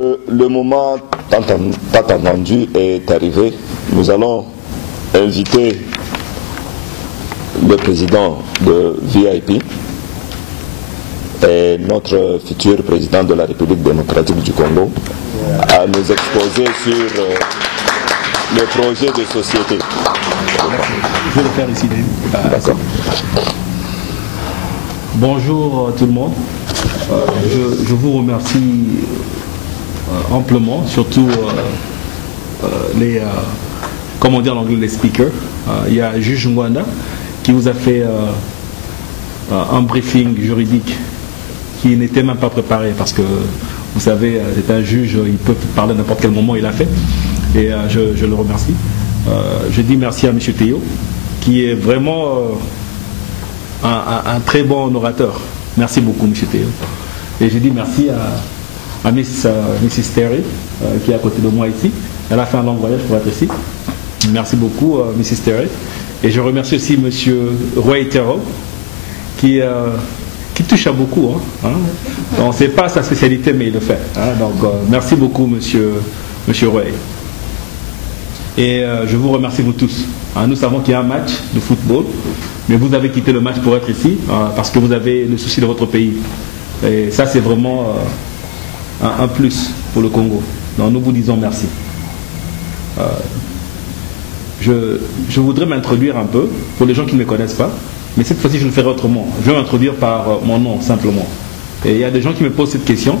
Le moment tant attendu est arrivé. Nous allons inviter le président de VIP et notre futur président de la République démocratique du Congo à nous exposer sur le projet de société. Je vais le faire ici. D'accord. Bonjour tout le monde. Je vous remercie amplement, surtout les, comme on dit en anglais, les speakers. Il y a Juge Ngwanda qui vous a fait un briefing juridique qui n'était même pas préparé parce que vous savez, c'est un juge, il peut parler à n'importe quel moment, il a fait. Et je le remercie. Je dis merci à M. Théo qui est vraiment un très bon orateur. Merci beaucoup M. Théo. Et je dis merci à Mrs. Terry qui est à côté de moi ici. Elle a fait un long voyage pour être ici. Merci beaucoup Mrs. Terry. Et je remercie aussi M. Roy Terreau qui touche à beaucoup. On ne sait pas sa spécialité mais il le fait. Donc merci beaucoup Monsieur Roy. Et je vous remercie vous tous. Nous savons qu'il y a un match de football, mais vous avez quitté le match pour être ici parce que vous avez le souci de votre pays. Et ça c'est vraiment un plus pour le Congo. Donc nous vous disons merci. Je voudrais m'introduire un peu pour les gens qui ne me connaissent pas, mais cette fois-ci je le ferai autrement. Je vais m'introduire par mon nom simplement. Et il y a des gens qui me posent cette question,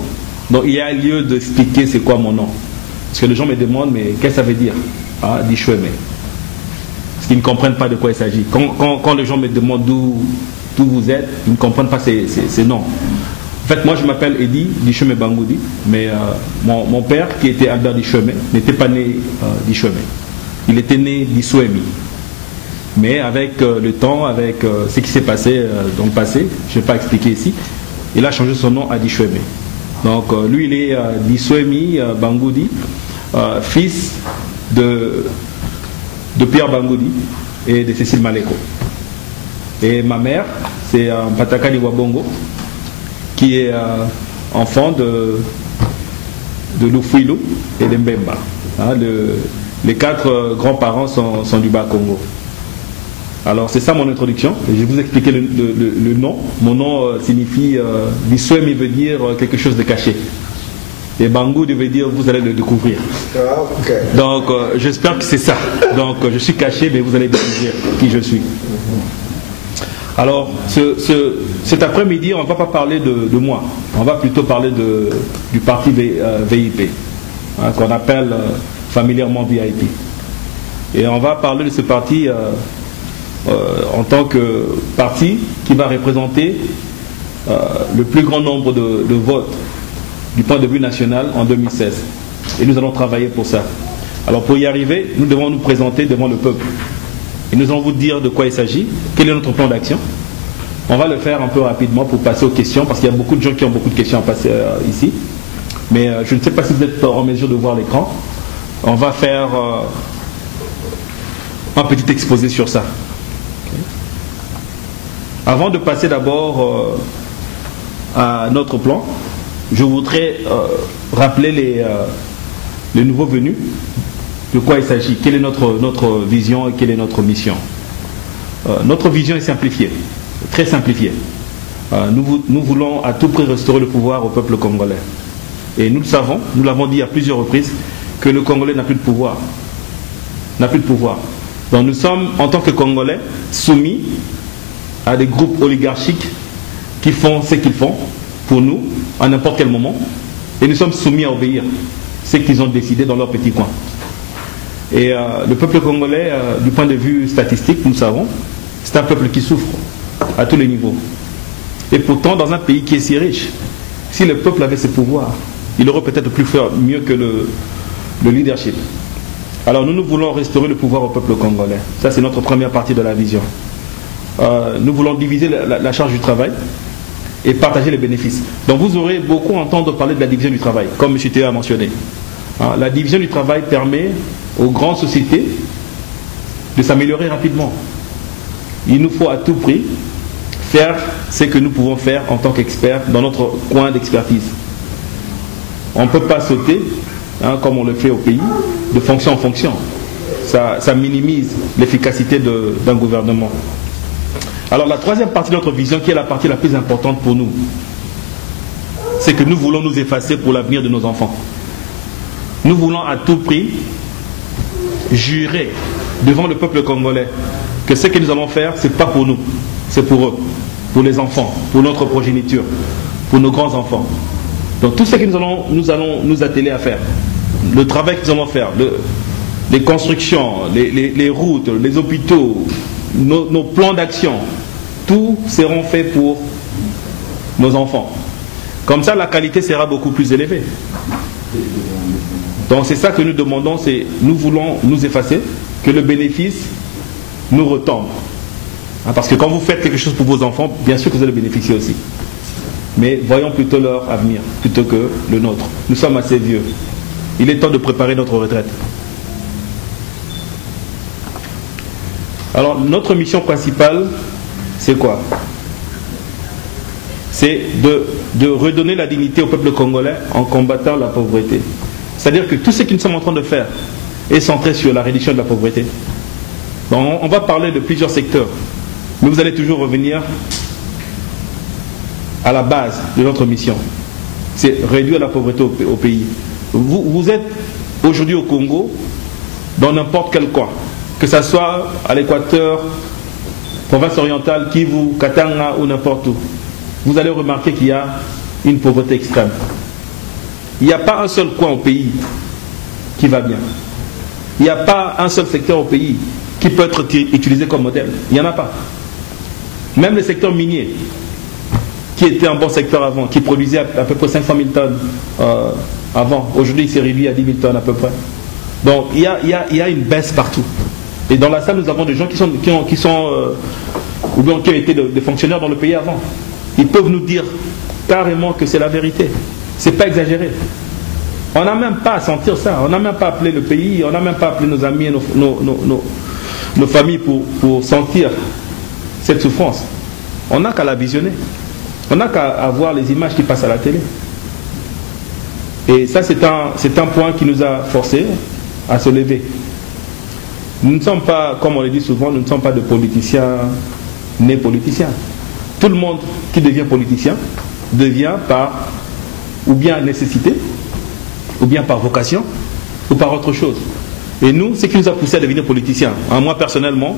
donc il y a lieu d'expliquer c'est quoi mon nom. Parce que les gens me demandent mais qu'est-ce que ça veut dire Dishweme. Parce qu'ils ne comprennent pas de quoi il s'agit. Quand les gens me demandent d'où vous êtes, ils ne comprennent pas ces noms. En fait, moi je m'appelle Eddy Dishweme Bangoudi, mais mon père qui était Albert Dishweme n'était pas né Dishweme. Il était né d'Iswemi. Mais avec le temps, avec ce qui s'est passé dans le passé, je ne vais pas expliquer ici, il a changé son nom à Dishweme. Donc lui il est d'Iswemi Bangoudi, fils de Pierre Bangoudi et de Cécile Maleko. Et ma mère, c'est Patakani Wabongo, qui est enfant de Lufuilu et de Mbemba. Les 4 grands-parents sont du Bas-Congo. Alors c'est ça mon introduction. Je vais vous expliquer le nom. Mon nom signifie, Biswemi veut dire quelque chose de caché. Et Bangoudi veut dire vous allez le découvrir. Okay. Donc j'espère que c'est ça. Donc je suis caché mais vous allez découvrir qui je suis. Alors cet après-midi on ne va pas parler de moi. On va plutôt parler du parti VIP, qu'on appelle familièrement VIP. Et on va parler de ce parti en tant que parti qui va représenter le plus grand nombre de votes du point de vue national en 2016. Et nous allons travailler pour ça. Alors pour y arriver, nous devons nous présenter devant le peuple. Et nous allons vous dire de quoi il s'agit, quel est notre plan d'action. On va le faire un peu rapidement pour passer aux questions, parce qu'il y a beaucoup de gens qui ont beaucoup de questions à passer ici. Mais je ne sais pas si vous êtes en mesure de voir l'écran. On va faire un petit exposé sur ça. Okay. Avant de passer d'abord à notre plan, je voudrais rappeler les nouveaux venus, de quoi il s'agit, quelle est notre vision et quelle est notre mission. Notre vision est simplifiée, très simplifiée. Nous voulons à tout prix restaurer le pouvoir au peuple congolais. Et nous le savons, nous l'avons dit à plusieurs reprises, que le Congolais n'a plus de pouvoir. N'a plus de pouvoir. Donc nous sommes, en tant que Congolais, soumis à des groupes oligarchiques qui font ce qu'ils font pour nous, à n'importe quel moment, et nous sommes soumis à obéir ce qu'ils ont décidé dans leur petit coin. Et le peuple congolais, du point de vue statistique, nous savons, c'est un peuple qui souffre à tous les niveaux. Et pourtant, dans un pays qui est si riche, si le peuple avait ce pouvoir, il aurait peut-être pu faire mieux que le leadership. Alors nous voulons restaurer le pouvoir au peuple congolais. Ça c'est notre première partie de la vision. Nous voulons diviser la charge du travail et partager les bénéfices. Donc vous aurez beaucoup à entendre parler de la division du travail, comme M. Théo a mentionné. La division du travail permet aux grandes sociétés de s'améliorer rapidement. Il nous faut à tout prix faire ce que nous pouvons faire en tant qu'experts dans notre coin d'expertise. On ne peut pas sauter, hein, comme on le fait au pays, de fonction en fonction. Ça minimise l'efficacité d'un gouvernement. Alors la troisième partie de notre vision, qui est la partie la plus importante pour nous, c'est que nous voulons nous effacer pour l'avenir de nos enfants. Nous voulons à tout prix jurer devant le peuple congolais que ce que nous allons faire, ce n'est pas pour nous, c'est pour eux, pour les enfants, pour notre progéniture, pour nos grands-enfants. Donc tout ce que nous allons nous atteler à faire, le travail que nous allons faire, les constructions, les routes, les hôpitaux, nos plans d'action, tout seront faits pour nos enfants. Comme ça, la qualité sera beaucoup plus élevée. Donc c'est ça que nous demandons, c'est nous voulons nous effacer, que le bénéfice nous retombe. Parce que quand vous faites quelque chose pour vos enfants, bien sûr que vous allez bénéficier aussi. Mais voyons plutôt leur avenir, plutôt que le nôtre. Nous sommes assez vieux. Il est temps de préparer notre retraite. Alors notre mission principale, c'est quoi? C'est de redonner la dignité au peuple congolais en combattant la pauvreté. C'est-à-dire que tout ce que nous sommes en train de faire est centré sur la réduction de la pauvreté. Donc on va parler de plusieurs secteurs, mais vous allez toujours revenir à la base de notre mission. C'est réduire la pauvreté au pays. Vous êtes aujourd'hui au Congo, dans n'importe quel coin, que ce soit à l'Équateur, province orientale, Kivu, Katanga ou n'importe où. Vous allez remarquer qu'il y a une pauvreté extrême. Il n'y a pas un seul coin au pays qui va bien. Il n'y a pas un seul secteur au pays qui peut être utilisé comme modèle. Il n'y en a pas. Même le secteur minier, qui était un bon secteur avant, qui produisait à peu près 500 000 tonnes avant, aujourd'hui il s'est réduit à 10 000 tonnes à peu près. Donc il y a une baisse partout. Et dans la salle, nous avons des gens qui ont été des fonctionnaires dans le pays avant. Ils peuvent nous dire carrément que c'est la vérité. C'est pas exagéré. On n'a même pas à sentir ça. On n'a même pas appelé le pays, on n'a même pas appelé nos amis et nos familles pour sentir cette souffrance. On n'a qu'à la visionner. On n'a qu'à voir les images qui passent à la télé. Et ça, c'est un point qui nous a forcés à se lever. Nous ne sommes pas, comme on le dit souvent, nous ne sommes pas de politiciens nés politiciens. Tout le monde qui devient politicien devient par ou bien nécessité, ou bien par vocation, ou par autre chose. Et nous, ce qui nous a poussé à devenir politiciens, moi personnellement,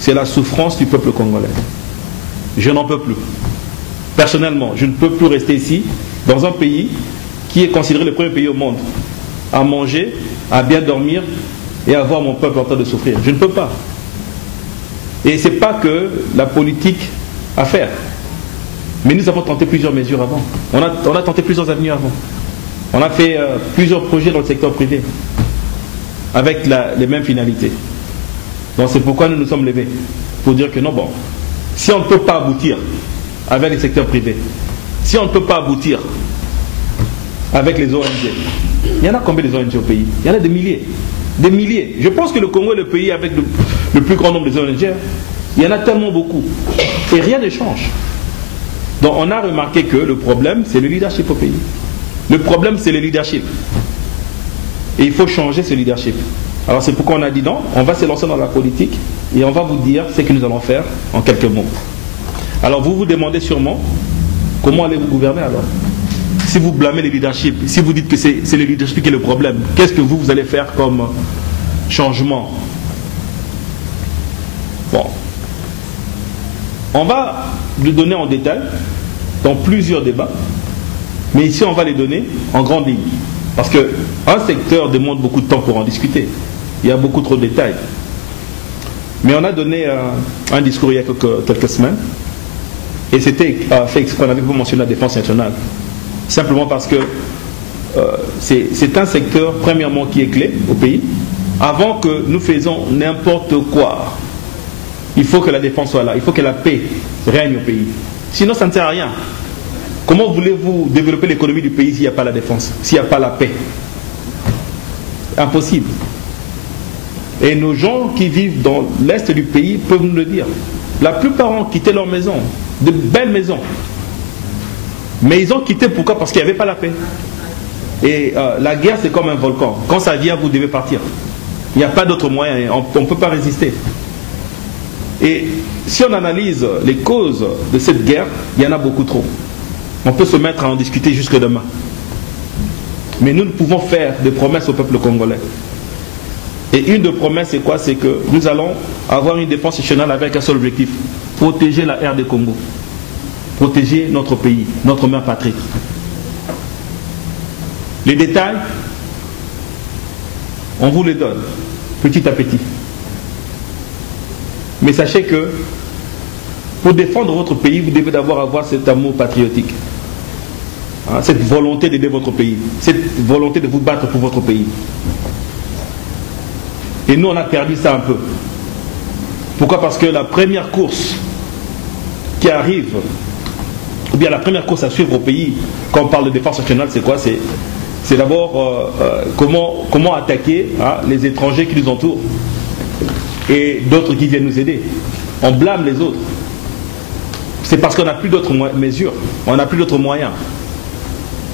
c'est la souffrance du peuple congolais. Je n'en peux plus. Personnellement, je ne peux plus rester ici, dans un pays qui est considéré le premier pays au monde, à manger, à bien dormir et à voir mon peuple en train de souffrir. Je ne peux pas. Et ce n'est pas que la politique à faire. Mais nous avons tenté plusieurs mesures avant. On a tenté plusieurs avenues avant. On a fait plusieurs projets dans le secteur privé, avec les mêmes finalités. Donc c'est pourquoi nous nous sommes levés, pour dire que non, bon, si on ne peut pas aboutir avec les secteurs privés, si on ne peut pas aboutir avec les ONG, il y en a combien des ONG au pays? Il y en a des milliers. Des milliers. Je pense que le Congo est le pays avec le plus grand nombre des ONG. Il y en a tellement beaucoup. Et rien ne change. Donc on a remarqué que le problème, c'est le leadership au pays. Le problème, c'est le leadership. Et il faut changer ce leadership. Alors c'est pourquoi on a dit non, on va se lancer dans la politique et on va vous dire ce que nous allons faire en quelques mots. Alors vous vous demandez sûrement, comment allez-vous gouverner alors? Si vous blâmez le leadership, si vous dites que c'est le leadership qui est le problème, qu'est-ce que vous allez faire comme changement? Bon. On va le donner en détail dans plusieurs débats, mais ici on va les donner en grande ligne. Parce qu'un secteur demande beaucoup de temps pour en discuter. Il y a beaucoup trop de détails. Mais on a donné un discours il y a quelques semaines, et c'était fait exprès, on avait vous mentionné la défense nationale. Simplement parce que c'est un secteur, premièrement, qui est clé au pays. Avant que nous faisons n'importe quoi, il faut que la défense soit là, il faut que la paix règne au pays. Sinon, ça ne sert à rien. Comment voulez-vous développer l'économie du pays s'il n'y a pas la défense, s'il n'y a pas la paix? Impossible. Et nos gens qui vivent dans l'est du pays peuvent nous le dire. La plupart ont quitté leur maison, de belles maisons. Mais ils ont quitté pourquoi? Parce qu'il n'y avait pas la paix. Et la guerre, c'est comme un volcan. Quand ça vient, vous devez partir. Il n'y a pas d'autre moyen. On ne peut pas résister. Et si on analyse les causes de cette guerre, il y en a beaucoup trop. On peut se mettre à en discuter jusque demain. Mais nous pouvons faire des promesses au peuple congolais. Et une des promesses, c'est quoi? C'est que nous allons avoir une défense nationale avec un seul objectif: protéger la RD Congo. Protéger notre pays, notre mère patrie. Les détails, on vous les donne, petit à petit. Mais sachez que pour défendre votre pays, vous devez d'abord avoir cet amour patriotique, cette volonté d'aider votre pays, cette volonté de vous battre pour votre pays. Et nous, on a perdu ça un peu. Pourquoi? Parce que la première course qui arrive, ou bien la première course à suivre au pays, quand on parle de défense nationale, c'est quoi? C'est d'abord comment attaquer les étrangers qui nous entourent et d'autres qui viennent nous aider. On blâme les autres. C'est parce qu'on n'a plus d'autres mesures, on n'a plus d'autres moyens.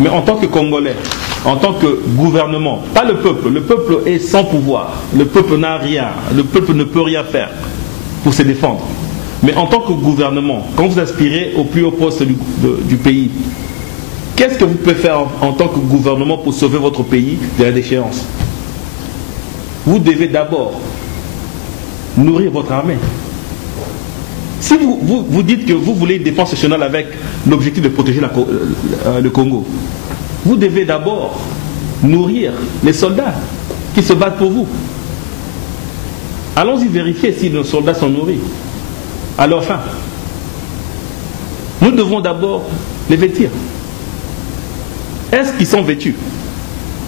Mais en tant que Congolais, en tant que gouvernement, pas le peuple est sans pouvoir, le peuple n'a rien, le peuple ne peut rien faire pour se défendre. Mais en tant que gouvernement, quand vous aspirez au plus haut poste du pays, qu'est-ce que vous pouvez faire en tant que gouvernement pour sauver votre pays de la déchéance? Vous devez d'abord nourrir votre armée. Si vous dites que vous voulez une défense nationale avec l'objectif de protéger le Congo, vous devez d'abord nourrir les soldats qui se battent pour vous. Allons-y vérifier si nos soldats sont nourris à leur fin. Nous devons d'abord les vêtir. Est-ce qu'ils sont vêtus?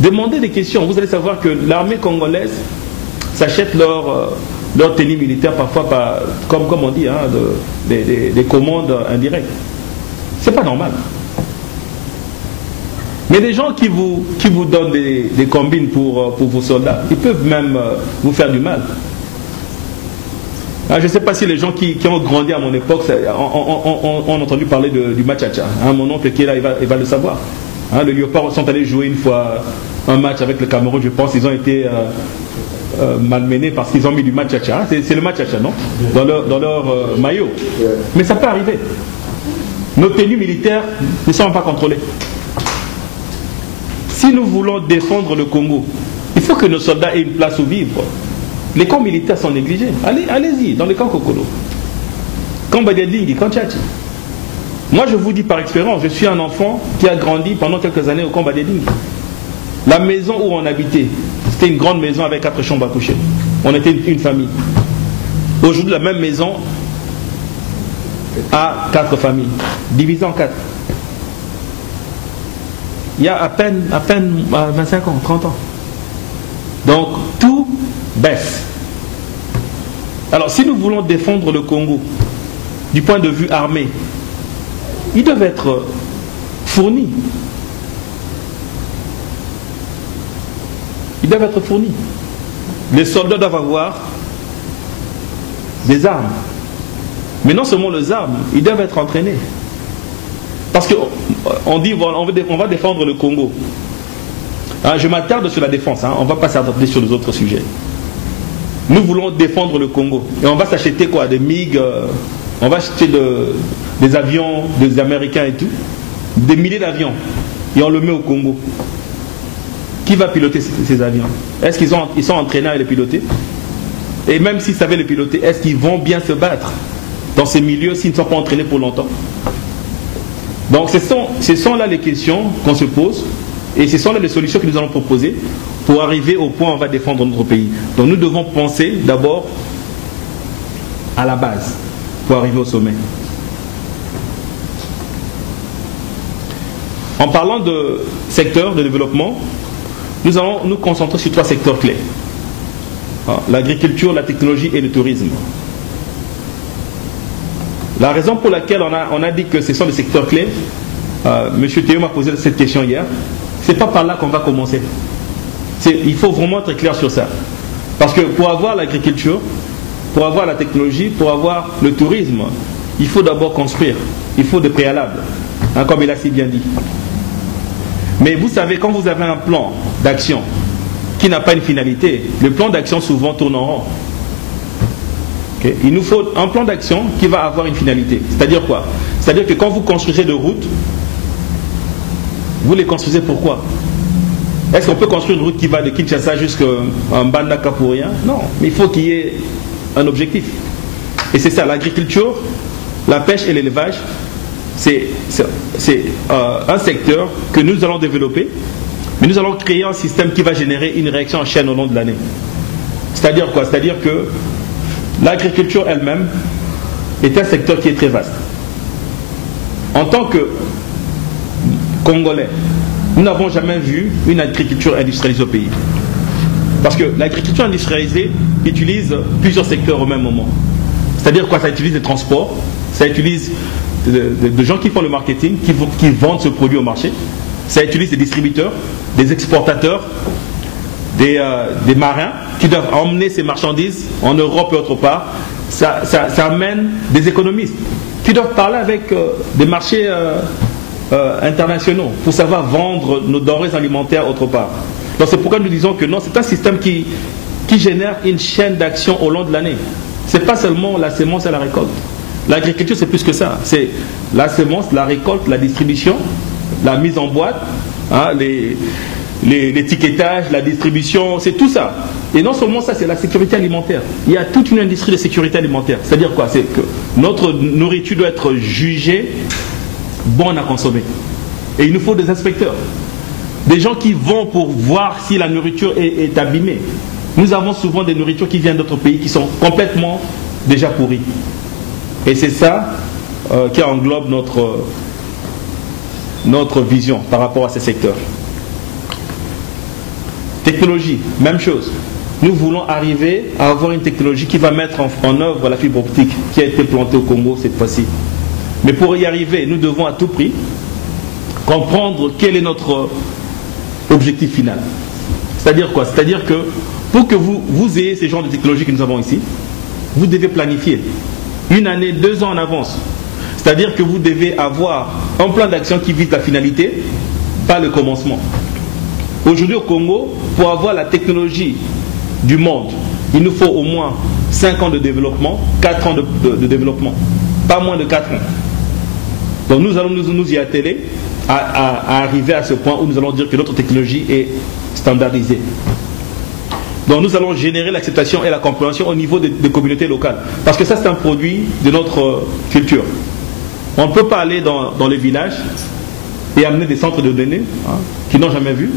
Demandez des questions. Vous allez savoir que l'armée congolaise s'achète leur tenue militaire parfois comme on dit, des commandes indirectes. C'est pas normal. Mais les gens qui vous donnent des combines pour vos soldats, ils peuvent même vous faire du mal. Je ne sais pas si les gens qui ont grandi à mon époque ont entendu parler du Machacha. Mon oncle qui est là, il va le savoir. Les Léopards sont allés jouer une fois un match avec le Cameroun, je pense. Ils ont été malmenés parce qu'ils ont mis du Machacha. C'est le Machacha, non? Dans leur maillot. Mais ça peut arriver. Nos tenues militaires ne sont pas contrôlées. Si nous voulons défendre le Congo, il faut que nos soldats aient une place où vivre. Les camps militaires sont négligés. Allez-y, dans les camps Kokolo. Camp Badiadingi, camp Tchachi. Moi, je vous dis par expérience, je suis un enfant qui a grandi pendant quelques années au camp Badiadingi. La maison où on habitait, c'était une grande maison avec 4 chambres à coucher. On était une famille. Aujourd'hui, la même maison a 4 familles, divisées en 4. Il y a à peine 25 ans, 30 ans. Donc, tout baisse. Alors, si nous voulons défendre le Congo du point de vue armé, ils doivent être fournis. Ils doivent être fournis. Les soldats doivent avoir des armes. Mais non seulement les armes, ils doivent être entraînés. Parce qu'on dit on va défendre le Congo. Je m'attarde sur la défense, on ne va pas s'attarder sur les autres sujets. Nous voulons défendre le Congo. Et on va s'acheter quoi? Des MiG, on va acheter des avions, des Américains et tout. Des milliers d'avions. Et on le met au Congo. Qui va piloter ces avions? Est-ce qu'ils sont entraînés à les piloter? Et même s'ils savaient les piloter, est-ce qu'ils vont bien se battre dans ces milieux s'ils ne sont pas entraînés pour longtemps? Donc ce sont là les questions qu'on se pose et ce sont là les solutions que nous allons proposer pour arriver au point où on va défendre notre pays. Donc nous devons penser d'abord à la base pour arriver au sommet. En parlant de secteurs de développement, nous allons nous concentrer sur 3 secteurs clés. L'agriculture, la technologie et le tourisme. La raison pour laquelle on a dit que ce sont des secteurs clés, M. Théo m'a posé cette question hier, c'est pas par là qu'on va commencer. Il faut vraiment être clair sur ça. Parce que pour avoir l'agriculture, pour avoir la technologie, pour avoir le tourisme, il faut d'abord construire. Il faut des préalables, comme il a si bien dit. Mais vous savez, quand vous avez un plan d'action qui n'a pas une finalité, le plan d'action souvent tourne en rond. Okay? Il nous faut un plan d'action qui va avoir une finalité. C'est-à-dire quoi? C'est-à-dire que quand vous construisez de routes, vous les construisez pourquoi? Est-ce qu'on peut construire une route qui va de Kinshasa jusqu'à Mbandaka pour rien? Non, mais il faut qu'il y ait un objectif. Et c'est ça, l'agriculture, la pêche et l'élevage, c'est un secteur que nous allons développer, mais nous allons créer un système qui va générer une réaction en chaîne au long de l'année. C'est-à-dire quoi? C'est-à-dire que l'agriculture elle-même est un secteur qui est très vaste. En tant que Congolais, nous n'avons jamais vu une agriculture industrialisée au pays. Parce que l'agriculture industrialisée utilise plusieurs secteurs au même moment. C'est-à-dire quoi? Ça utilise les transports, ça utilise des gens qui font le marketing, qui vendent ce produit au marché, ça utilise des distributeurs, des exportateurs, des marins qui doivent emmener ces marchandises en Europe et autre part. Ça amène des économistes qui doivent parler avec des marchés internationaux pour savoir vendre nos denrées alimentaires autre part. Donc c'est pourquoi nous disons que non, c'est un système qui génère une chaîne d'action au long de l'année. Ce n'est pas seulement la semence et la récolte. L'agriculture, c'est plus que ça. C'est la semence, la récolte, la distribution, la mise en boîte, hein, l'étiquetage, la distribution, c'est tout ça. Et non seulement ça, c'est la sécurité alimentaire. Il y a toute une industrie de sécurité alimentaire. C'est-à-dire quoi? C'est que notre nourriture doit être jugée bonne à consommer. Et il nous faut des inspecteurs. Des gens qui vont pour voir si la nourriture est abîmée. Nous avons souvent des nourritures qui viennent d'autres pays qui sont complètement déjà pourries. Et c'est ça qui englobe notre vision par rapport à ces secteurs. Technologie, même chose. Nous voulons arriver à avoir une technologie qui va mettre en œuvre la fibre optique qui a été plantée au Congo cette fois-ci. Mais pour y arriver, nous devons à tout prix comprendre quel est notre objectif final. C'est-à-dire quoi? C'est-à-dire que pour que vous ayez ces genres de technologies que nous avons ici, vous devez planifier 1 année, 2 ans en avance. C'est-à-dire que vous devez avoir un plan d'action qui vise la finalité, pas le commencement. Aujourd'hui au Congo, pour avoir la technologie du monde, il nous faut au moins 5 ans de développement, 4 ans de développement, pas moins de 4 ans. Donc nous allons nous y atteler à arriver à ce point où nous allons dire que notre technologie est standardisée. Donc nous allons générer l'acceptation et la compréhension au niveau des communautés locales. Parce que ça, c'est un produit de notre culture. On ne peut pas aller dans les villages et amener des centres de données qu'ils n'ont jamais vus.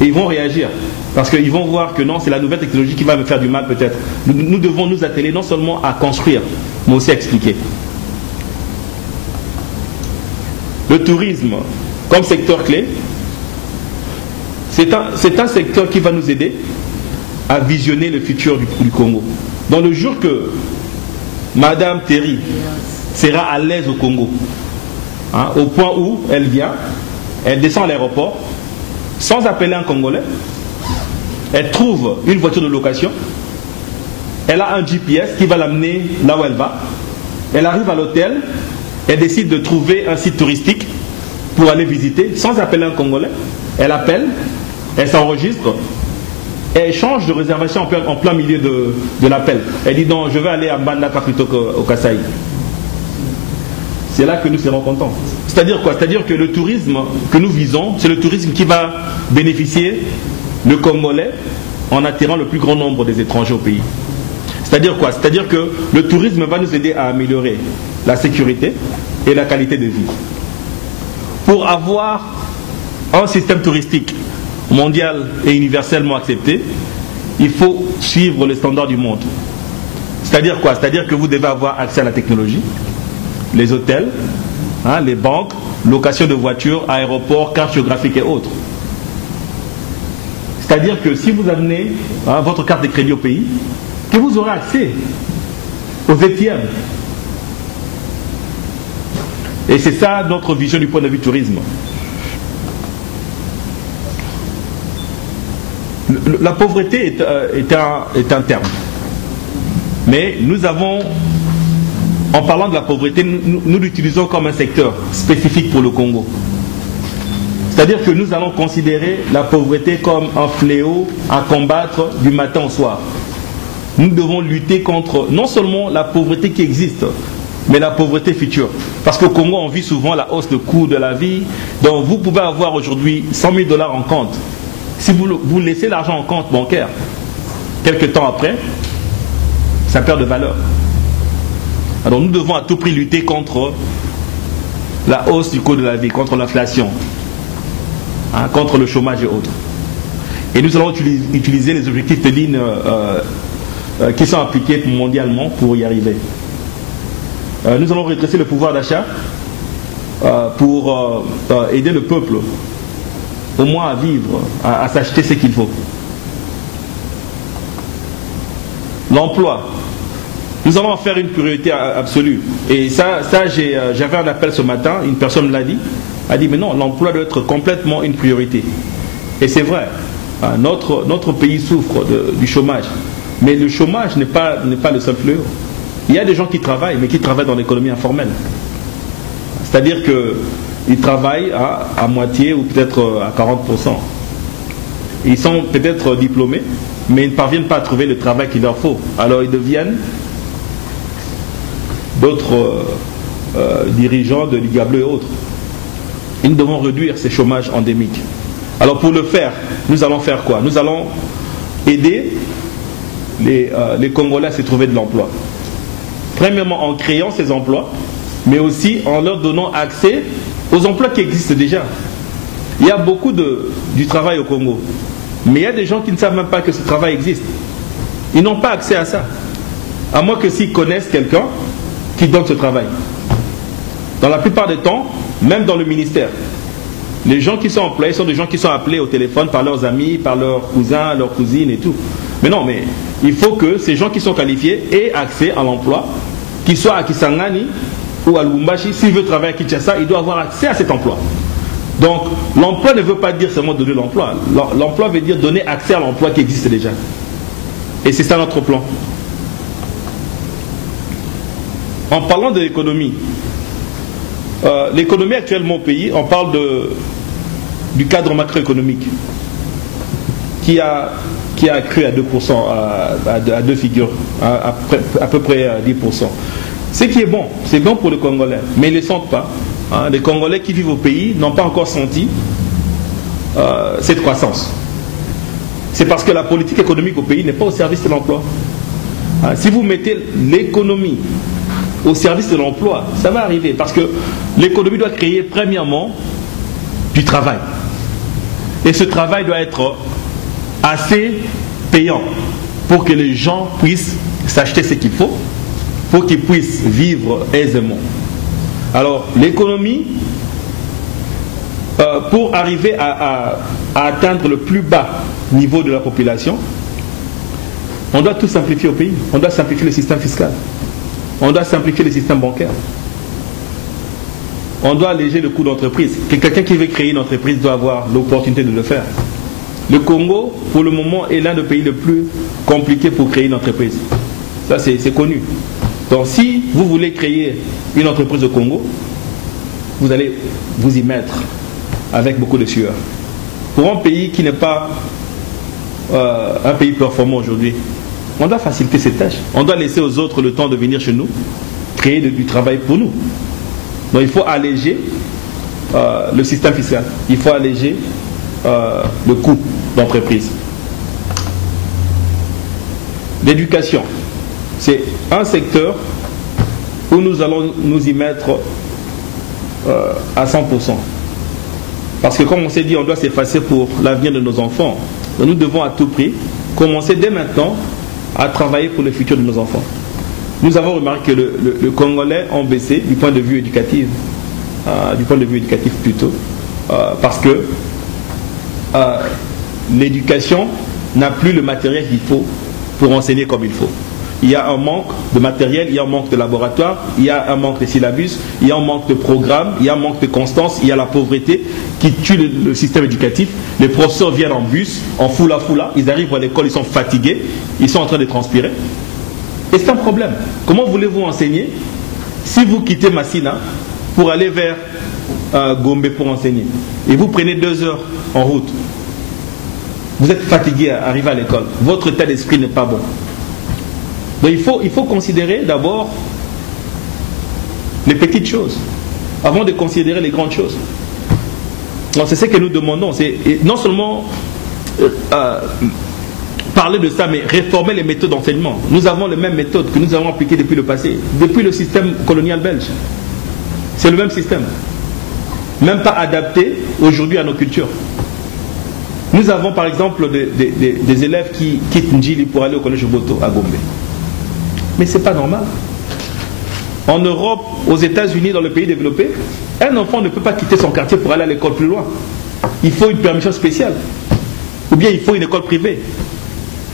Et ils vont réagir. Parce qu'ils vont voir que non, c'est la nouvelle technologie qui va me faire du mal peut-être. Nous devons nous atteler non seulement à construire, mais aussi à expliquer. Le tourisme, comme secteur clé, c'est un secteur qui va nous aider à visionner le futur du Congo. Dans le jour que Madame Terry sera à l'aise au Congo, au point où elle vient, elle descend à l'aéroport, sans appeler un Congolais, elle trouve une voiture de location, elle a un GPS qui va l'amener là où elle va, elle arrive à l'hôtel, elle décide de trouver un site touristique pour aller visiter, sans appeler un Congolais, elle appelle, elle s'enregistre, elle change de réservation en plein milieu de l'appel. Elle dit non, je vais aller à Mbandaka plutôt qu'au Kasaï. C'est là que nous serons contents. C'est-à-dire quoi? C'est-à-dire que le tourisme que nous visons, c'est le tourisme qui va bénéficier le Congolais en attirant le plus grand nombre des étrangers au pays. C'est-à-dire quoi? C'est-à-dire que le tourisme va nous aider à améliorer la sécurité et la qualité de vie. Pour avoir un système touristique mondial et universellement accepté, il faut suivre les standards du monde. C'est-à-dire quoi? C'est-à-dire que vous devez avoir accès à la technologie, les hôtels, les banques, location de voitures, aéroports, cartes géographiques et autres. C'est-à-dire que si vous amenez votre carte de crédit au pays, que vous aurez accès aux ATM. Et c'est ça notre vision du point de vue tourisme. La pauvreté est un terme. Mais nous avons, en parlant de la pauvreté, nous l'utilisons comme un secteur spécifique pour le Congo. C'est-à-dire que nous allons considérer la pauvreté comme un fléau à combattre du matin au soir. Nous devons lutter contre non seulement la pauvreté qui existe, mais la pauvreté future. Parce qu'au Congo, on vit souvent la hausse de coût de la vie. Donc vous pouvez avoir aujourd'hui 100 000 $ en compte. Si vous laissez l'argent en compte bancaire, quelques temps après, ça perd de valeur. Alors nous devons à tout prix lutter contre la hausse du coût de la vie, contre l'inflation, contre le chômage et autres. Et nous allons utiliser les objectifs de ligne qui sont appliqués mondialement pour y arriver. Nous allons redresser le pouvoir d'achat pour aider le peuple au moins à vivre, à s'acheter ce qu'il faut. L'emploi. Nous allons en faire une priorité absolue. Et ça j'avais un appel ce matin, une personne me l'a dit, a dit mais non, l'emploi doit être complètement une priorité. Et c'est vrai, notre pays souffre du chômage. Mais le chômage n'est pas le seul fléau. Il y a des gens qui travaillent, mais qui travaillent dans l'économie informelle. C'est-à-dire qu'ils travaillent à moitié ou peut-être à 40%. Ils sont peut-être diplômés, mais ils ne parviennent pas à trouver le travail qu'il leur faut. Alors ils deviennent d'autres dirigeants de Liga Bleue et autres. Et nous devons réduire ces chômages endémiques. Alors pour le faire, nous allons faire quoi? Nous allons aider les Congolais à se trouver de l'emploi. Premièrement en créant ces emplois, mais aussi en leur donnant accès aux emplois qui existent déjà. Il y a beaucoup du travail au Congo, mais il y a des gens qui ne savent même pas que ce travail existe. Ils n'ont pas accès à ça, à moins que s'ils connaissent quelqu'un qui donne ce travail. Dans la plupart des temps, même dans le ministère, les gens qui sont employés sont des gens qui sont appelés au téléphone par leurs amis, par leurs cousins, leurs cousines et tout. Mais non, mais il faut que ces gens qui sont qualifiés aient accès à l'emploi, qu'ils soient à Kisangani ou à Lubumbashi. S'il veut travailler à Kinshasa, il doit avoir accès à cet emploi. Donc, l'emploi ne veut pas dire seulement donner l'emploi. L'emploi veut dire donner accès à l'emploi qui existe déjà. Et c'est ça notre plan. En parlant de l'économie, l'économie actuellement au pays, on parle du cadre macroéconomique qui a accru à 2%, à deux figures, à peu près à 10%. Ce qui est bon, c'est bon pour les Congolais, mais ils ne le sentent pas. Les Congolais qui vivent au pays n'ont pas encore senti cette croissance. C'est parce que la politique économique au pays n'est pas au service de l'emploi. Si vous mettez l'économie au service de l'emploi, ça va arriver, parce que l'économie doit créer premièrement du travail. Et ce travail doit être assez payant pour que les gens puissent s'acheter ce qu'il faut, pour qu'ils puissent vivre aisément. Alors l'économie, pour arriver à atteindre le plus bas niveau de la population, on doit tout simplifier au pays. On doit simplifier le système fiscal. On doit simplifier le système bancaire. On doit alléger le coût d'entreprise. Quelqu'un qui veut créer une entreprise doit avoir l'opportunité de le faire. Le Congo, pour le moment, est l'un des pays les plus compliqués pour créer une entreprise. Ça, c'est connu. Donc, si vous voulez créer une entreprise au Congo, vous allez vous y mettre avec beaucoup de sueur. Pour un pays qui n'est pas un pays performant aujourd'hui, on doit faciliter ces tâches. On doit laisser aux autres le temps de venir chez nous, créer du travail pour nous. Donc il faut alléger le système fiscal. Il faut alléger le coût d'entreprise. L'éducation, c'est un secteur où nous allons nous y mettre à 100%. Parce que comme on s'est dit, on doit s'effacer pour l'avenir de nos enfants. Donc nous devons à tout prix commencer dès maintenant à travailler pour le futur de nos enfants. Nous avons remarqué que le Congolais ont baissé du point de vue éducatif, plutôt, parce que l'éducation n'a plus le matériel qu'il faut pour enseigner comme il faut. Il y a un manque de matériel, il y a un manque de laboratoire, il y a un manque de syllabus, il y a un manque de programme, il y a un manque de constance, il y a la pauvreté qui tue le système éducatif. Les professeurs viennent en bus, en foula, ils arrivent à l'école, ils sont fatigués, ils sont en train de transpirer. Et c'est un problème. Comment voulez-vous enseigner si vous quittez Massina pour aller vers à Gombe pour enseigner, et vous prenez 2 heures en route, vous êtes fatigué à arriver à l'école, votre état d'esprit n'est pas bon. Donc il faut considérer d'abord les petites choses avant de considérer les grandes choses. Donc c'est ce que nous demandons, c'est non seulement parler de ça, mais réformer les méthodes d'enseignement. Nous avons les mêmes méthodes que nous avons appliquées depuis le passé, depuis le système colonial belge. C'est le même système, même pas adapté aujourd'hui à nos cultures. Nous avons par exemple des élèves qui quittent Ndjili pour aller au collège Boto à Gombe. Mais ce n'est pas normal. En Europe, aux États-Unis, dans les pays développés, un enfant ne peut pas quitter son quartier pour aller à l'école plus loin. Il faut une permission spéciale. Ou bien il faut une école privée.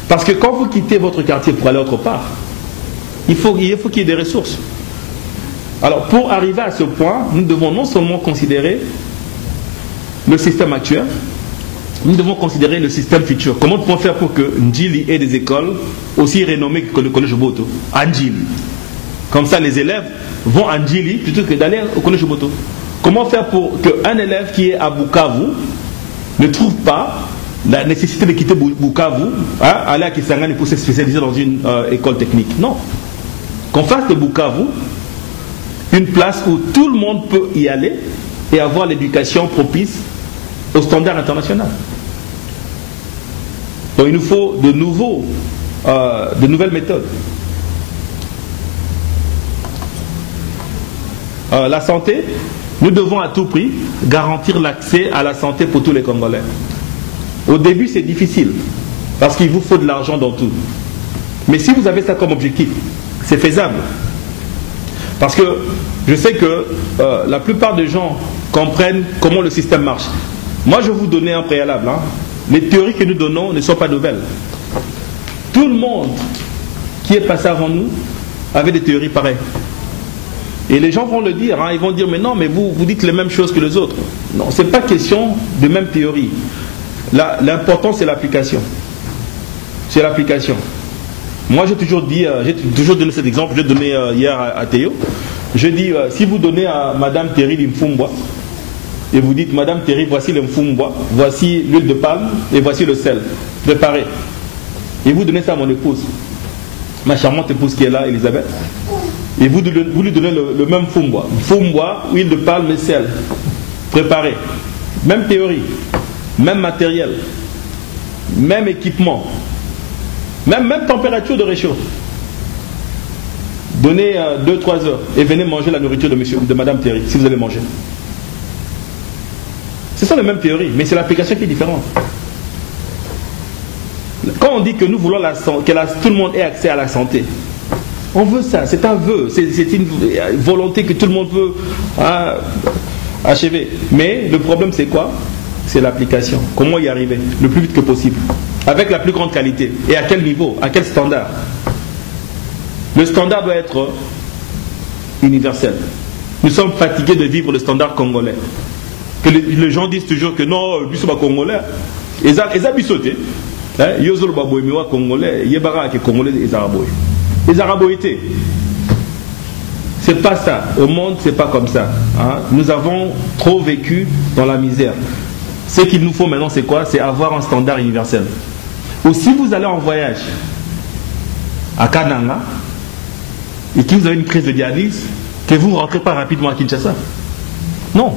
Parce que quand vous quittez votre quartier pour aller autre part, il faut qu'il y ait des ressources. Alors pour arriver à ce point, nous devons non seulement considérer le système actuel, nous devons considérer le système futur. Comment nous pouvons faire pour que Ndjili ait des écoles aussi renommées que le collège Boto à Ndjili? Comme ça, les élèves vont à Ndjili plutôt que d'aller au collège Boto. Comment faire pour qu'un élève qui est à Bukavu ne trouve pas la nécessité de quitter Bukavu, aller à Kisangani pour se spécialiser dans une école technique? Non. Qu'on fasse de Bukavu une place où tout le monde peut y aller et avoir l'éducation propice au standard international. Donc il nous faut de nouvelles méthodes. La santé, nous devons à tout prix garantir l'accès à la santé pour tous les Congolais. Au début c'est difficile, parce qu'il vous faut de l'argent dans tout. Mais si vous avez ça comme objectif, c'est faisable. Parce que je sais que la plupart des gens comprennent comment le système marche. Moi je vais vous donner un préalable. Les théories que nous donnons ne sont pas nouvelles. Tout le monde qui est passé avant nous avait des théories pareilles. Et les gens vont le dire, ils vont dire mais non, mais vous dites les mêmes choses que les autres. Non, ce n'est pas question de même théorie. L'important c'est l'application. C'est l'application. Moi j'ai toujours donné cet exemple, je l'ai donné hier à Théo. Je dis, si vous donnez à Madame Terry l'Imfumbwa, et vous dites, Madame Terry, voici l'Imfumbwa, voici l'huile de palme, et voici le sel, préparez. Et vous donnez ça à mon épouse, ma charmante épouse qui est là, Elisabeth, et vous lui donnez le même Fumbwa. Fumbwa, huile de palme et sel, préparez. Même théorie, même matériel, même équipement, même température de réchaud. Donnez 2-3 heures et venez manger la nourriture de Madame Terry, si vous allez manger. Ce sont les mêmes théories, mais c'est l'application qui est différente. Quand on dit que nous voulons que tout le monde ait accès à la santé, on veut ça, c'est un vœu, c'est une volonté que tout le monde veut achever. Mais le problème c'est quoi? C'est l'application. Comment y arriver le plus vite que possible, avec la plus grande qualité. Et à quel niveau? À quel standard? Le standard doit être universel. Nous sommes fatigués de vivre le standard congolais. Que les gens disent toujours que non, nous sommes congolais. Ils ont bisoté. Ils sont congolais. Ils sont congolais. Les araboïtés. C'est pas ça. Au monde, c'est pas comme ça. Nous avons trop vécu dans la misère. Ce qu'il nous faut maintenant, c'est quoi? C'est avoir un standard universel. Ou si vous allez en voyage à Kananga, et que vous avez une crise de dialyse, que vous ne rentrez pas rapidement à Kinshasa. Non.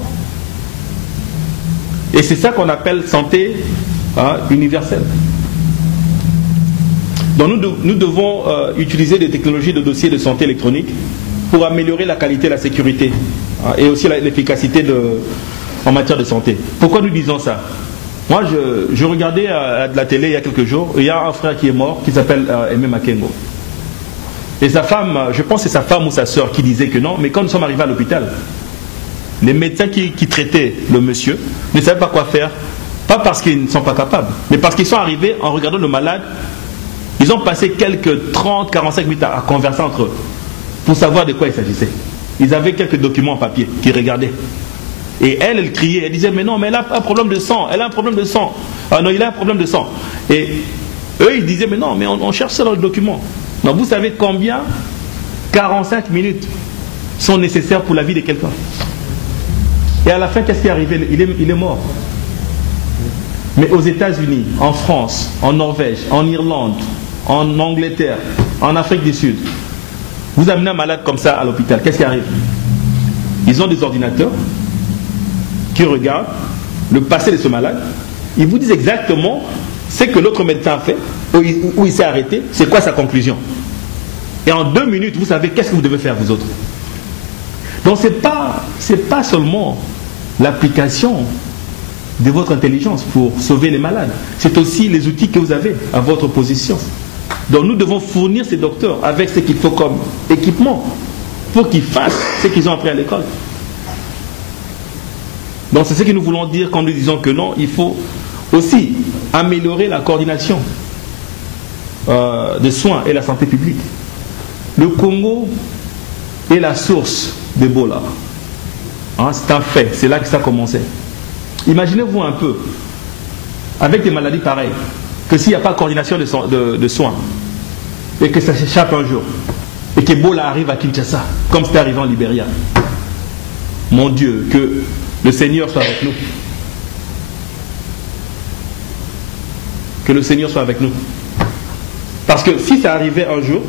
Et c'est ça qu'on appelle santé universelle. Donc nous devons utiliser des technologies de dossiers de santé électronique pour améliorer la qualité et la sécurité et aussi l'efficacité en matière de santé. Pourquoi nous disons ça? Moi je regardais à la télé il y a quelques jours, il y a un frère qui est mort qui s'appelle Aimé Makengo. Et sa femme, je pense que c'est sa femme ou sa soeur qui disait que non, mais quand nous sommes arrivés à l'hôpital, les médecins qui traitaient le monsieur ne savaient pas quoi faire, pas parce qu'ils ne sont pas capables, mais parce qu'ils sont arrivés en regardant le malade, ils ont passé quelques 30-45 minutes à converser entre eux pour savoir de quoi il s'agissait. Ils avaient quelques documents en papier qu'ils regardaient. Et elle criait, elle disait mais non, mais elle a un problème de sang, elle a un problème de sang. Ah non, il a un problème de sang. Et eux ils disaient mais non, mais on cherche ça dans le document. Donc vous savez combien 45 minutes sont nécessaires pour la vie de quelqu'un? Et à la fin, qu'est-ce qui est arrivé? Il est mort. Mais aux États-Unis, en France, en Norvège, en Irlande, en Angleterre, en Afrique du Sud, vous amenez un malade comme ça à l'hôpital, qu'est-ce qui arrive? Ils ont des ordinateurs qui regardent le passé de ce malade. Ils vous disent exactement ce que l'autre médecin a fait, où il s'est arrêté, c'est quoi sa conclusion. Et en 2 minutes, vous savez qu'est-ce que vous devez faire, vous autres. Donc c'est pas seulement l'application de votre intelligence pour sauver les malades. C'est aussi les outils que vous avez à votre position. Donc nous devons fournir ces docteurs avec ce qu'il faut comme équipement pour qu'ils fassent ce qu'ils ont appris à l'école. Donc c'est ce que nous voulons dire quand nous disons que non, il faut aussi améliorer la coordination des soins et la santé publique. Le Congo est la source d'Ebola. Hein, c'est un fait, c'est là que ça a commencé. Imaginez-vous un peu, avec des maladies pareilles, que s'il n'y a pas de coordination de soins, et que ça s'échappe un jour, et qu'Ebola arrive à Kinshasa, comme c'était arrivé en Libéria. Mon Dieu, que le Seigneur soit avec nous. Que le Seigneur soit avec nous. Parce que si ça arrivait un jour,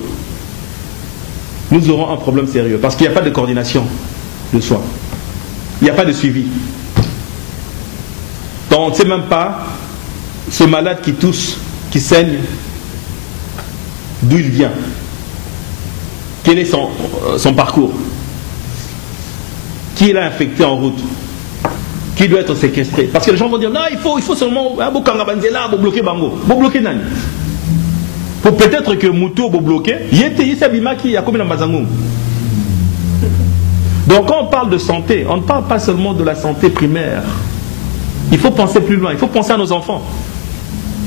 nous aurons un problème sérieux. Parce qu'il n'y a pas de coordination de soins. Il n'y a pas de suivi. Donc on ne sait même pas ce malade qui tousse, qui saigne, d'où il vient. Quel est son parcours? Qui l'a infecté en route? Qui doit être séquestré? Parce que les gens vont dire, non, il faut seulement bloquer Bango. Bloquer Nani. Pour peut-être que Moutou va bloquer, donc quand on parle de santé, on ne parle pas seulement de la santé primaire. Il faut penser plus loin, il faut penser à nos enfants.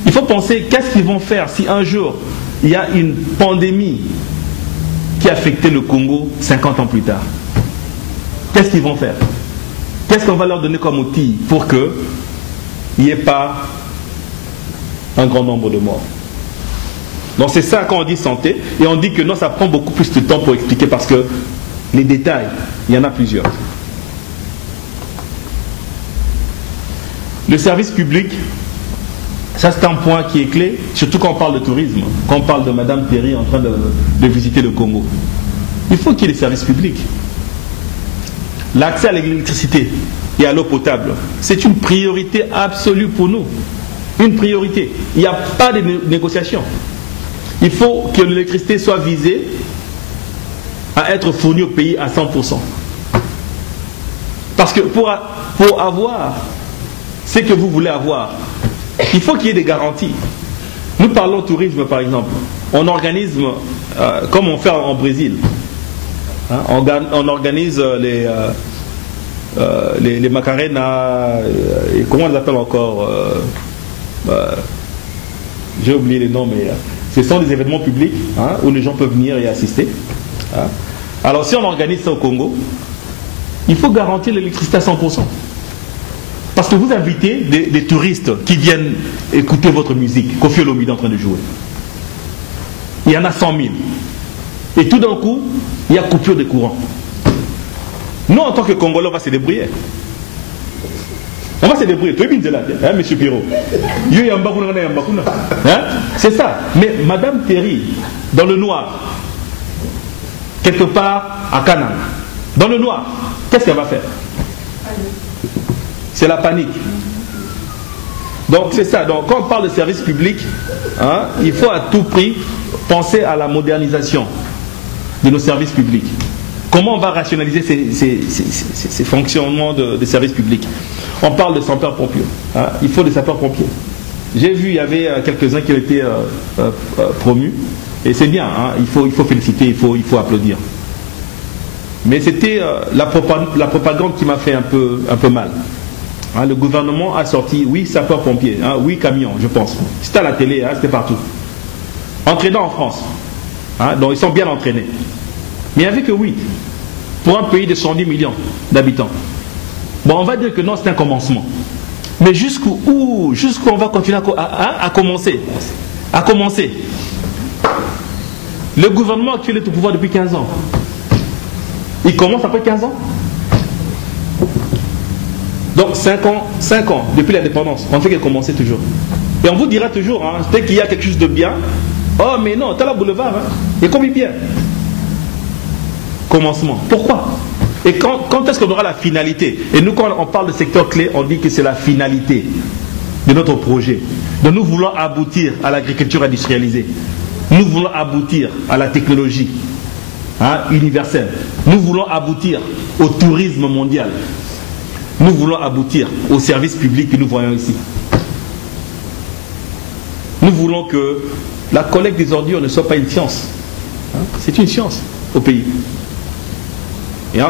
Il faut penser qu'est-ce qu'ils vont faire si un jour il y a une pandémie qui a affecté le Congo 50 ans plus tard. Qu'est-ce qu'ils vont faire? Qu'est-ce qu'on va leur donner comme outil pour qu'il n'y ait pas un grand nombre de morts? Donc c'est ça quand on dit santé, et on dit que non, ça prend beaucoup plus de temps pour expliquer parce que les détails, il y en a plusieurs. Le service public, ça c'est un point qui est clé, surtout quand on parle de tourisme, quand on parle de Madame Terry en train de visiter le Congo. Il faut qu'il y ait des services publics. L'accès à l'électricité et à l'eau potable, c'est une priorité absolue pour nous. Une priorité. Il n'y a pas de négociation. Il faut que l'électricité soit visée à être fournie au pays à 100%. Parce que pour avoir ce que vous voulez avoir, il faut qu'il y ait des garanties. Nous parlons tourisme par exemple. On organise, comme on fait en Brésil, hein, on organise les Macarena, et comment on les appelle encore j'ai oublié les noms, mais ce sont des événements publics, hein, où les gens peuvent venir et assister. Hein. Alors si on organise ça au Congo, il faut garantir l'électricité à 100%. Parce que vous invitez des touristes qui viennent écouter votre musique, Koffi Olomide est en train de jouer. Il y en a 100 000. Et tout d'un coup, il y a coupure de courant. Nous, en tant que Congolais, on va se débrouiller. On va se débrouiller. Tu es bien là, hein, monsieur Pirot. Hein? C'est ça. Mais Madame Terry, dans le noir, quelque part à Canaan, dans le noir, qu'est-ce qu'elle va faire? C'est la panique. Donc c'est ça. Donc quand on parle de service public, hein, il faut à tout prix penser à la modernisation de nos services publics. Comment on va rationaliser ces fonctionnements de services publics? On parle de sapeurs-pompiers. Hein, il faut des sapeurs-pompiers. J'ai vu, il y avait quelques-uns qui ont été promus. Et c'est bien, hein, il faut féliciter, il faut applaudir. Mais c'était la propagande qui m'a fait un peu mal. Hein, le gouvernement a sorti, oui, sapeurs-pompiers, hein, oui, camions, je pense. C'était à la télé, hein, c'était partout. Entraînants en France. Hein, donc ils sont bien entraînés. Mais il n'y avait que 8 pour un pays de 110 millions d'habitants. Bon, on va dire que non, c'est un commencement. Mais jusqu'où on va continuer à commencer? À commencer. Le gouvernement actuel est au pouvoir depuis 15 ans. Il commence après 15 ans. Donc 5 ans depuis l'indépendance, on ne fait que commencer toujours. Et on vous dira toujours, hein, dès qu'il y a quelque chose de bien, oh mais non, t'as la boulevard, hein, et combien bien. Commencement. Pourquoi? Et quand est-ce qu'on aura la finalité? Et nous, quand on parle de secteur clé, on dit que c'est la finalité de notre projet. Donc nous voulons aboutir à l'agriculture industrialisée. Nous voulons aboutir à la technologie, hein, universelle. Nous voulons aboutir au tourisme mondial. Nous voulons aboutir aux services publics que nous voyons ici. Nous voulons que la collecte des ordures ne soit pas une science. Hein, c'est une science au pays.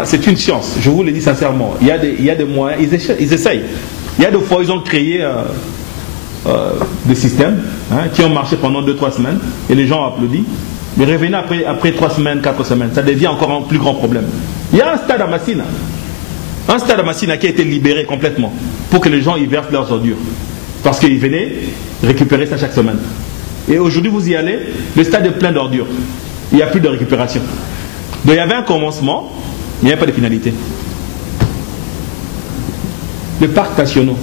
C'est une science, je vous le dis sincèrement. Il y a des moyens, ils essayent. Il y a des fois, ils ont créé des systèmes, hein, qui ont marché pendant 2-3 semaines et les gens ont applaudi. Mais revenez après 3 semaines, 4 semaines, ça devient encore un plus grand problème. Il y a un stade à Massina. Un stade à Massina qui a été libéré complètement pour que les gens y versent leurs ordures. Parce qu'ils venaient récupérer ça chaque semaine. Et aujourd'hui, vous y allez, le stade est plein d'ordures. Il n'y a plus de récupération. Donc il y avait un commencement, il n'y avait pas de finalité. Les parcs nationaux.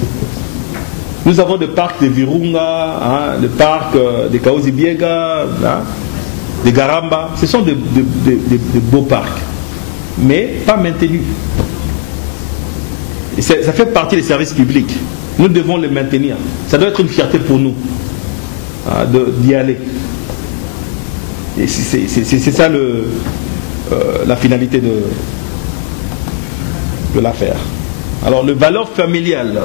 Nous avons des parcs de Virunga, hein, des parcs de Kaozi-Biega, hein, de Garamba. Ce sont de beaux parcs, mais pas maintenus. Et ça fait partie des services publics. Nous devons les maintenir. Ça doit être une fierté pour nous, hein, d'y aller. Et c'est ça la finalité de l'affaire. Alors, le valeur familiale,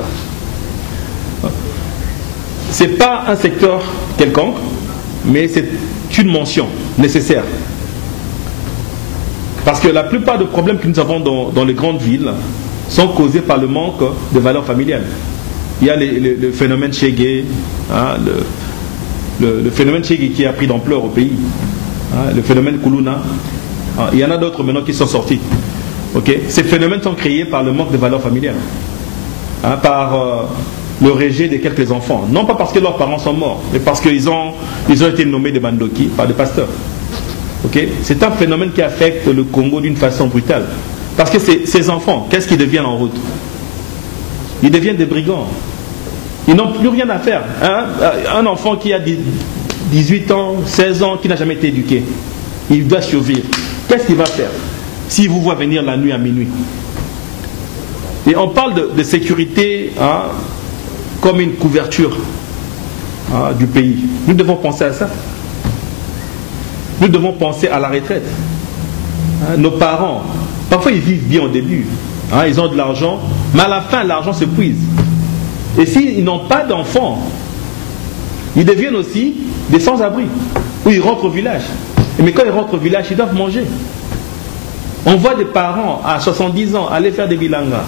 ce n'est pas un secteur quelconque, mais c'est une mention nécessaire. Parce que la plupart des problèmes que nous avons dans les grandes villes sont causés par le manque de valeur familiale. Il y a le phénomène Chegué, hein, le phénomène Chegué qui a pris d'ampleur au pays, hein, le phénomène Kuluna. Hein, il y en a d'autres maintenant qui sont sortis. Okay? Ces phénomènes sont créés par le manque de valeur familiale, hein, par le rejet de quelques enfants. Non pas parce que leurs parents sont morts, mais parce qu'ils ont été nommés des bandoki par des pasteurs. Okay? C'est un phénomène qui affecte le Congo d'une façon brutale. Parce que ces enfants, qu'est-ce qu'ils deviennent en route? Ils deviennent des brigands. Ils n'ont plus rien à faire. Hein? Un enfant qui a 18 ans, 16 ans, qui n'a jamais été éduqué, il doit survivre. Qu'est-ce qu'il va faire s'il vous voit venir la nuit à minuit? Et on parle de sécurité, hein, comme une couverture, hein, du pays. Nous devons penser à ça. Nous devons penser à la retraite. Hein, nos parents, parfois ils vivent bien au début. Hein, ils ont de l'argent, mais à la fin, l'argent s'épuise. Et s'ils n'ont pas d'enfants, ils deviennent aussi des sans-abri, où ils rentrent au village. Mais quand ils rentrent au village, ils doivent manger. On voit des parents à 70 ans aller faire des bilangas.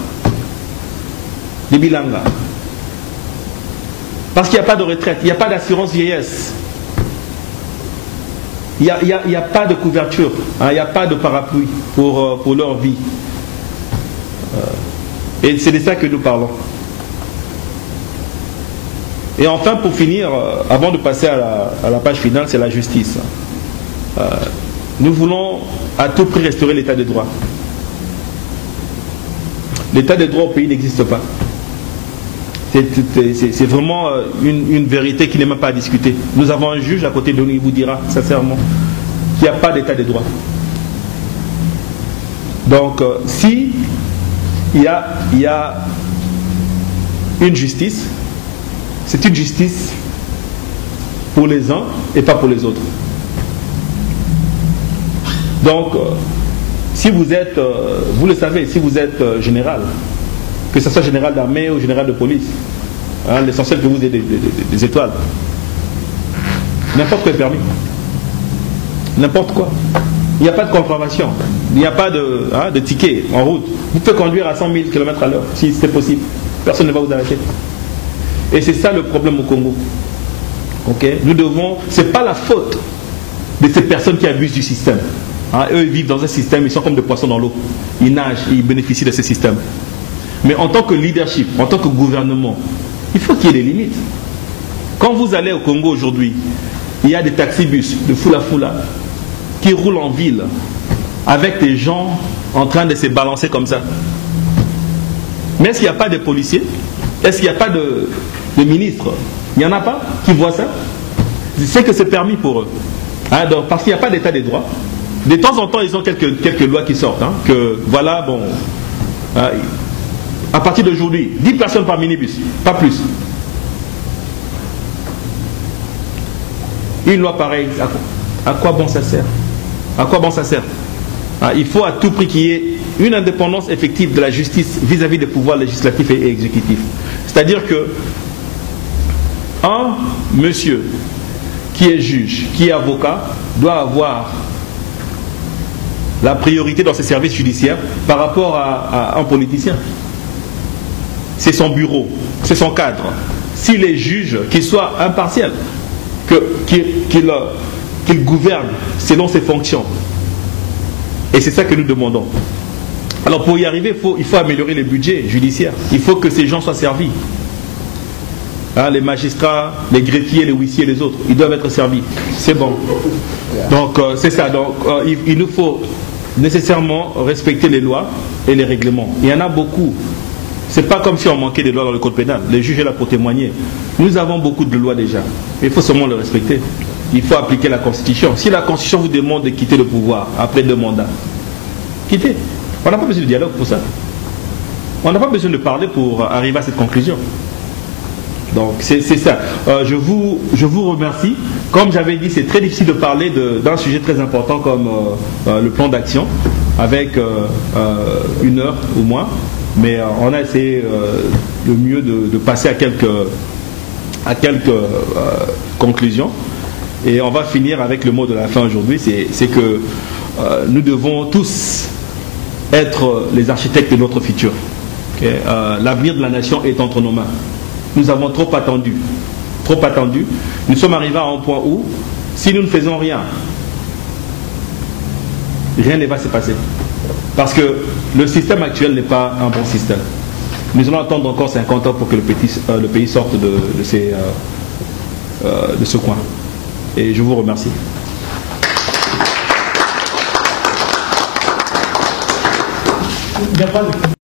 Des bilangas. Parce qu'il n'y a pas de retraite, il n'y a pas d'assurance vieillesse. Il n'y a pas de couverture, hein, il n'y a pas de parapluie pour leur vie. Et c'est de ça que nous parlons. Et enfin, pour finir, avant de passer à la page finale, c'est la justice. Nous voulons à tout prix restaurer l'état de droit. L'état de droit au pays n'existe pas. C'est vraiment une vérité qui n'est même pas à discuter. Nous avons un juge à côté de nous, il vous dira sincèrement qu'il n'y a pas d'état de droit. Donc, si il y a une justice, c'est une justice pour les uns et pas pour les autres. Donc, si vous êtes, vous le savez, si vous êtes général, que ce soit général d'armée ou général de police, hein, l'essentiel que vous ayez des étoiles, n'importe quoi est permis. N'importe quoi. Il n'y a pas de contravention, il n'y a pas de ticket en route. Vous pouvez conduire à 100 000 km à l'heure, si c'est possible. Personne ne va vous arrêter. Et c'est ça le problème au Congo. Okay? Nous devons, c'est pas la faute de ces personnes qui abusent du système. Hein, eux, ils vivent dans un système, ils sont comme des poissons dans l'eau. Ils nagent, ils bénéficient de ce système. Mais en tant que leadership, en tant que gouvernement, il faut qu'il y ait des limites. Quand vous allez au Congo aujourd'hui, il y a des taxibus de foula qui roulent en ville avec des gens en train de se balancer comme ça. Mais est-ce qu'il n'y a pas de policiers? Est-ce qu'il n'y a pas de ministres? Il n'y en a pas qui voient ça? C'est que c'est permis pour eux. Hein, donc, parce qu'il n'y a pas d'état des droits. De temps en temps, ils ont quelques lois qui sortent. Hein, que voilà, bon, à partir d'aujourd'hui, 10 personnes par minibus, pas plus. Une loi pareille, à quoi bon ça sert? À quoi bon ça sert? Il faut à tout prix qu'il y ait une indépendance effective de la justice vis-à-vis des pouvoirs législatifs et exécutifs. C'est-à-dire que un monsieur qui est juge, qui est avocat, doit avoir la priorité dans ses services judiciaires par rapport à un politicien. C'est son bureau, c'est son cadre. S'il est juge, qu'il soit impartial, qu'il gouverne selon ses fonctions. Et c'est ça que nous demandons. Alors pour y arriver, il faut améliorer les budgets judiciaires. Il faut que ces gens soient servis. Hein, les magistrats, les greffiers, les huissiers, les autres, ils doivent être servis. C'est bon. Donc c'est ça. Donc il nous faut nécessairement respecter les lois et les règlements. Il y en a beaucoup. C'est pas comme si on manquait des lois dans le code pénal. Les juges sont là pour témoigner. Nous avons beaucoup de lois déjà. Il faut seulement le respecter. Il faut appliquer la Constitution. Si la Constitution vous demande de quitter le pouvoir après 2 mandats, quittez. On n'a pas besoin de dialogue pour ça. On n'a pas besoin de parler pour arriver à cette conclusion. Donc c'est ça. Je vous remercie. Comme j'avais dit, c'est très difficile de parler d'un sujet très important comme le plan d'action avec 1 heure ou moins. Mais on a essayé le mieux de passer à quelques conclusions. Et on va finir avec le mot de la fin aujourd'hui. C'est que nous devons tous être les architectes de notre futur. Okay? L'avenir de la nation est entre nos mains. Nous avons trop attendu. Trop attendu. Nous sommes arrivés à un point où, si nous ne faisons rien, rien ne va se passer. Parce que le système actuel n'est pas un bon système. Nous allons attendre encore 50 ans pour que le pays sorte de ce coin. Et je vous remercie.